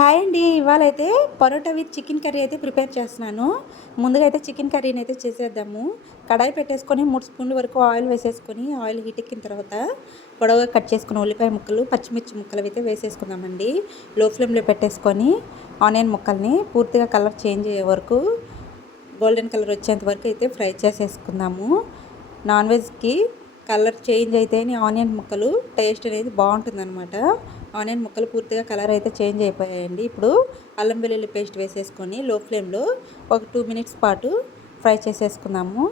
Hi అండి. ఇవాళైతే parotta with chicken curry అయితే prepare చేస్తున్నాను. ముందుగా అయితే చికెన్ కర్రీని అయితే చేసేద్దాము. కడాయి పెట్టేసుకొని 3 స్పూన్ల వరకు ఆయిల్ వేసేసుకొని ఆయిల్ హీట్ ఎక్కిన తర్వాత పొడవుగా కట్ చేసుకున్న ఉల్లిపాయ ముక్కలు, పచ్చిమిర్చి ముక్కలు అయితే వేసేసుకుందామండి. లో ఫ్లేమ్లో పెట్టేసుకొని ఆనియన్ ముక్కల్ని పూర్తిగా కలర్ చేంజ్ అయ్యే వరకు గోల్డెన్ కలర్ వచ్చేంత వరకు అయితే ఫ్రై చేసేసుకుందాము. నాన్ వెజ్కి కలర్ చేంజ్ అయితేనే ఆనియన్ ముక్కలు టేస్ట్ అనేది బాగుంటుందన్నమాట. ఆనియన్ ముక్కలు పూర్తిగా కలర్ అయితే చేంజ్ అయిపోయాయండి. ఇప్పుడు అల్లం వెల్లుల్లి పేస్ట్ వేసేసుకొని లో ఫ్లేమ్లో ఒక 2 మినిట్స్ పాటు ఫ్రై చేసేసుకుందాము.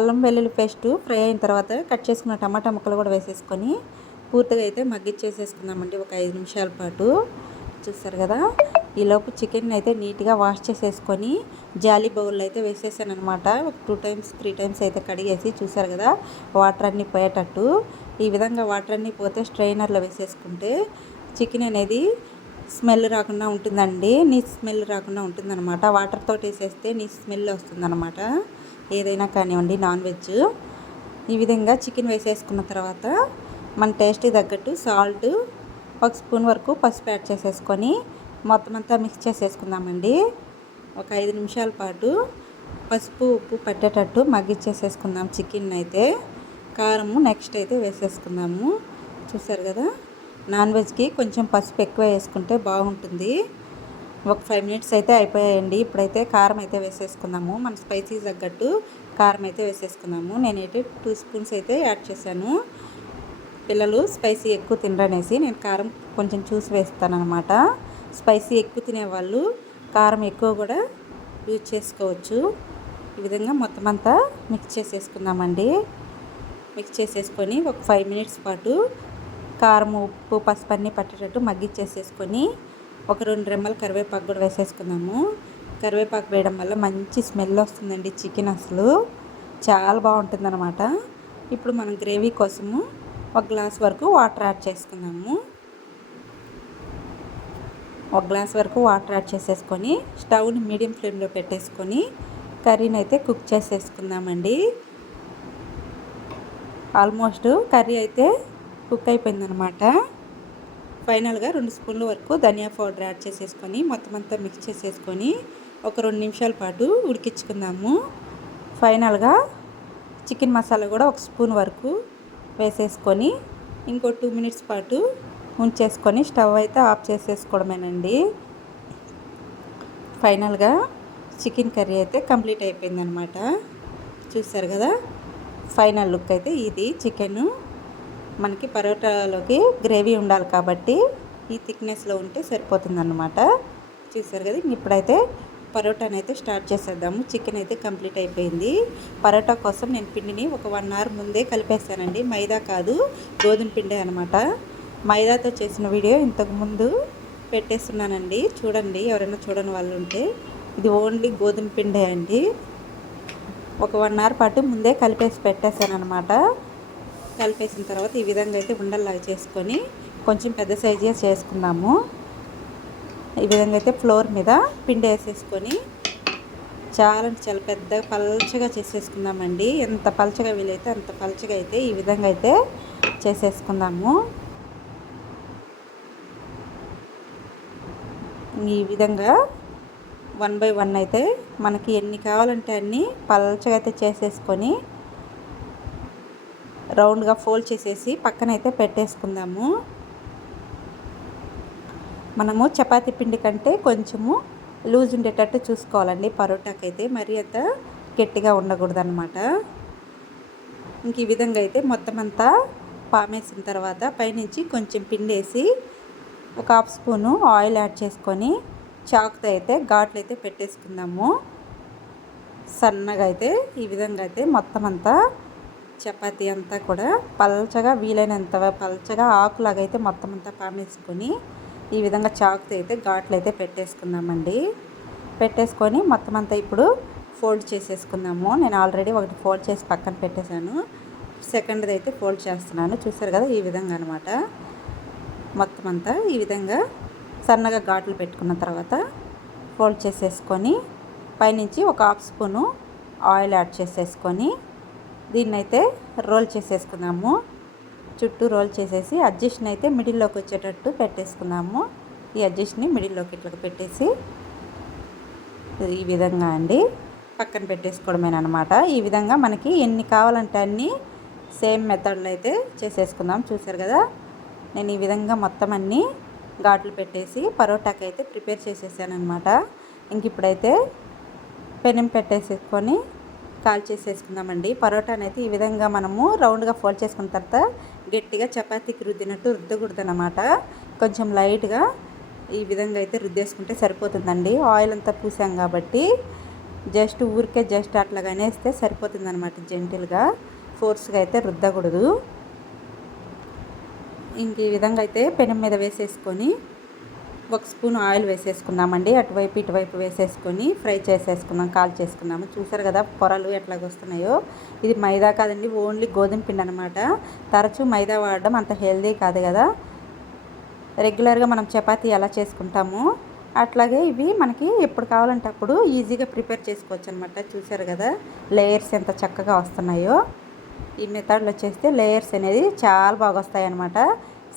అల్లం వెల్లుల్లి పేస్ట్ ఫ్రై అయిన తర్వాత కట్ చేసుకున్న టమాటా ముక్కలు కూడా వేసేసుకొని పూర్తిగా అయితే మగ్గిచ్చేసేసుకుందామండి ఒక 5 నిమిషాల పాటు. చూస్తారు కదా, ఈలోపు చికెన్ అయితే నీట్గా వాష్ చేసేసుకొని జాలీ బౌల్లో అయితే వేసేసాను అనమాట. ఒక 2 టైమ్స్ 3 టైమ్స్ అయితే కడిగేసి, చూసారు కదా వాటర్ అన్నీ పోయేటట్టు. ఈ విధంగా వాటర్ అన్నీ పోతే స్ట్రైనర్లో వేసేసుకుంటే చికెన్ అనేది స్మెల్ రాకుండా ఉంటుందండి. నీ స్మెల్ రాకుండా ఉంటుందన్నమాట. వాటర్తో వేసేస్తే నీ స్మెల్ వస్తుందన్నమాట. ఏదైనా కానివ్వండి నాన్ వెజ్. ఈ విధంగా చికెన్ వేసేసుకున్న తర్వాత మన టేస్ట్కి తగ్గట్టు సాల్ట్, 1 స్పూన్ వరకు పసుపు యాడ్ చేసేసుకొని మొత్తం అంతా మిక్స్ చేసేసుకుందామండి. ఒక 5 నిమిషాల పాటు పసుపు ఉప్పు పట్టేటట్టు మగ్గిచ్చేసేసుకుందాం చికెన్ అయితే. కారము నెక్స్ట్ అయితే వేసేసుకుందాము. చూసారు కదా, నాన్ వెజ్కి కొంచెం పసుపు ఎక్కువ వేసుకుంటే బాగుంటుంది. ఒక 5 మినిట్స్ అయితే అయిపోయాయండి. ఇప్పుడైతే కారం అయితే వేసేసుకుందాము. మన స్పైసీ తగ్గట్టు కారం అయితే వేసేసుకుందాము. నేనైతే 2 స్పూన్స్ అయితే యాడ్ చేశాను. పిల్లలు స్పైసీ ఎక్కువ తినరనేసి నేను కారం కొంచెం చూసి వేస్తాను అనమాట. స్పైసీ ఎక్కువ తినేవాళ్ళు కారం ఎక్కువ కూడా యూజ్ చేసుకోవచ్చు. ఈ విధంగా మొత్తం అంతా మిక్స్ చేసేసుకుందామండి. మిక్స్ చేసేసుకొని ఒక 5 మినిట్స్ పాటు కారం, ఉప్పు, పసుపు అన్నీ పట్టేటట్టు మగ్గిచ్చేసేసుకొని ఒక 2 రెమ్మల కరివేపాకు కూడా వేసేసుకుందాము. కరివేపాకు వేయడం వల్ల మంచి స్మెల్ వస్తుందండి చికెన్, అసలు చాలా బాగుంటుంది అనమాట. ఇప్పుడు మనం గ్రేవీ కోసము 1 గ్లాస్ వరకు వాటర్ యాడ్ చేసుకుందాము. 1 గ్లాస్ వరకు వాటర్ యాడ్ చేసేసుకొని స్టవ్ని మీడియం ఫ్లేమ్లో పెట్టేసుకొని కర్రీని అయితే కుక్ చేసేసుకుందామండి. ఆల్మోస్ట్ కర్రీ అయితే కుక్ అయిపోయిందనమాట. ఫైనల్గా 2 స్పూన్ల వరకు ధనియా పౌడర్ యాడ్ చేసేసుకొని మొత్తం అంతా మిక్స్ చేసేసుకొని ఒక 2 నిమిషాల పాటు ఉడికించుకుందాము. ఫైనల్గా చికెన్ మసాలా కూడా 1 స్పూన్ వరకు వేసేసుకొని ఇంకో 2 మినిట్స్ పాటు ఉంచేసుకొని స్టవ్ అయితే ఆఫ్ చేసేసుకోవడమేనండి. ఫైనల్గా చికెన్ కర్రీ అయితే కంప్లీట్ అయిపోయిందనమాట. చూసారు కదా, ఫైనల్ లుక్ అయితే ఇది. చికెను మనకి పరోటాలోకి గ్రేవీ ఉండాలి కాబట్టి ఈ థిక్నెస్లో ఉంటే సరిపోతుందన్నమాట. చూసారు కదా, ఇప్పుడైతే పరోటాని అయితే స్టార్ట్ చేసేద్దాము. చికెన్ అయితే కంప్లీట్ అయిపోయింది. పరోటా కోసం నేను పిండిని ఒక 1 అవర్ ముందే కలిపేసానండి. మైదా కాదు, గోధుమ పిండే అనమాట. మైదాతో చేసిన వీడియో ఇంతకుముందు పెట్టేస్తున్నానండి, చూడండి ఎవరైనా చూడని వాళ్ళు ఉంటే. ఇది ఓన్లీ గోధుమ పిండే అండి. ఒక 1 అవర్ పాటు ముందే కలిపేసి పెట్టేశాను అనమాట. కలిపేసిన తర్వాత ఈ విధంగా అయితే ఉండల్లాగా చేసుకొని కొంచెం పెద్ద సైజే చేసుకుందాము. ఈ విధంగా అయితే ఫ్లోర్ మీద పిండి వేసేసుకొని చాలా పెద్ద పల్చగా చేసేసుకుందామండి. ఎంత పల్చగా వీలైతే అంత పల్చగా అయితే ఈ విధంగా అయితే చేసేసుకుందాము. ఈ విధంగా 1 బై 1 అయితే మనకి ఎన్ని కావాలంటే అన్ని పల్చగా అయితే చేసేసుకొని రౌండ్గా ఫోల్డ్ చేసేసి పక్కనైతే పెట్టేసుకుందాము. మనము చపాతీ పిండి కంటే కొంచెము లూజ్ ఉండేటట్టు చూసుకోవాలండి పరోటాకైతే. మరీ అంత గట్టిగా ఉండకూడదు అనమాట. ఇంక ఈ విధంగా అయితే మొత్తం అంతా పామేసిన తర్వాత పైనుంచి కొంచెం పిండి వేసి ఒక 1/2 స్పూను ఆయిల్ యాడ్ చేసుకొని చాకుతో అయితే ఘాట్లు అయితే పెట్టేసుకుందాము. సన్నగా అయితే ఈ విధంగా అయితే మొత్తం అంతా చపాతీ అంతా కూడా పల్చగా వీలైనంత పల్చగా ఆకులాగా అయితే మొత్తం అంతా పామేసుకొని ఈ విధంగా చాకుతో అయితే ఘాట్లు అయితే పెట్టేసుకుందామండి. పెట్టేసుకొని మొత్తం అంతా ఇప్పుడు ఫోల్డ్ చేసేసుకుందాము. నేను ఆల్రెడీ ఒకటి ఫోల్డ్ చేసి పక్కన పెట్టేశాను. సెకండ్ది అయితే ఫోల్డ్ చేస్తున్నాను. చూసారు కదా, ఈ విధంగా అనమాట. మొత్తం అంతా ఈ విధంగా సన్నగా ఘాట్లు పెట్టుకున్న తర్వాత ఫోల్డ్ చేసేసుకొని పైనుంచి ఒక 1/2 స్పూను ఆయిల్ యాడ్ చేసేసుకొని దీన్నైతే రోల్ చేసేసుకుందాము. చుట్టూ రోల్ చేసేసి అడ్జస్ట్ని అయితే మిడిల్లోకి వచ్చేటట్టు పెట్టేసుకున్నాము. ఈ అడ్జస్ట్ని మిడిల్లోకి ఇట్లా పెట్టేసి ఈ విధంగా అండి పక్కన పెట్టేసుకోవడమేనమాట. ఈ విధంగా మనకి ఎన్ని కావాలంటే అన్నీ సేమ్ మెథడ్లో అయితే చేసేసుకుందాం. చూసారు కదా, నేను ఈ విధంగా మొత్తం అన్నీ ఘాట్లు పెట్టేసి పరోటాకి అయితే ప్రిపేర్ చేసేసాను అనమాట. ఇంక ఇప్పుడైతే పెనం పెట్టేసుకొని కాల్ చేసేసుకుందామండి. పరోటాని అయితే ఈ విధంగా మనము రౌండ్గా ఫోల్డ్ చేసుకున్న తర్వాత గట్టిగా చపాతీకి రుద్దినట్టు రుద్దకూడదు అన్నమాట. కొంచెం లైట్గా ఈ విధంగా అయితే రుద్దేసుకుంటే సరిపోతుందండి. ఆయిల్ అంతా పూసాం కాబట్టి జస్ట్ ఊరికే జస్ట్ అట్లాగా అనేస్తే సరిపోతుంది అనమాట. జెంటిల్గా ఫోర్స్గా అయితే రుద్దకూడదు. ఇంక ఈ విధంగా అయితే పెనం మీద వేసేసుకొని ఒక స్పూన్ ఆయిల్ వేసేసుకున్నామండి. అటువైపు ఇటువైపు వేసేసుకొని ఫ్రై చేసేసుకున్నాం, కాల్ చేసుకున్నాము. చూసారు కదా పొరలు ఎట్లాగొస్తున్నాయో. ఇది మైదా కాదండి, ఓన్లీ గోధుమ పిండి అనమాట. తరచూ మైదా వాడడం అంత హెల్దీ కాదు కదా. రెగ్యులర్గా మనం చపాతీ ఎలా చేసుకుంటామో అట్లాగే ఇవి మనకి ఎప్పుడు కావాలంటే అప్పుడు ఈజీగా ప్రిపేర్ చేసుకోవచ్చు అనమాట. చూసారు కదా లేయర్స్ ఎంత చక్కగా వస్తున్నాయో. ఈ మెథడ్లో చేస్తే లేయర్స్ అనేది చాలా బాగా వస్తాయి అన్నమాట.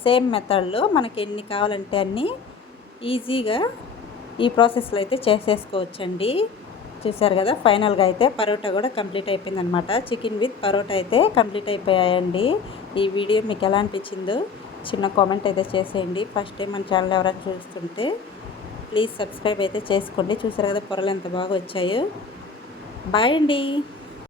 సేమ్ మెథడ్లో మనకి ఎన్ని కావాలంటే అన్నీ ఈజీగా ఈ ప్రాసెస్లో అయితే చేసేసుకోవచ్చండి. చూసారు కదా ఫైనల్గా అయితే పరోటా కూడా కంప్లీట్ అయిపోయింది అనమాట. చికెన్ విత్ పరోటా అయితే కంప్లీట్ అయిపోయాయండి. ఈ వీడియో మీకు ఎలా అనిపించిందో చిన్న కామెంట్ అయితే చేసేయండి. ఫస్ట్ టైం మన ఛానల్ ఎవరైనా చూస్తుంటే ప్లీజ్ సబ్స్క్రైబ్ అయితే చేసుకోండి. చూసారు కదా పొరలు ఎంత బాగా వచ్చాయో. బాయ్ అండి.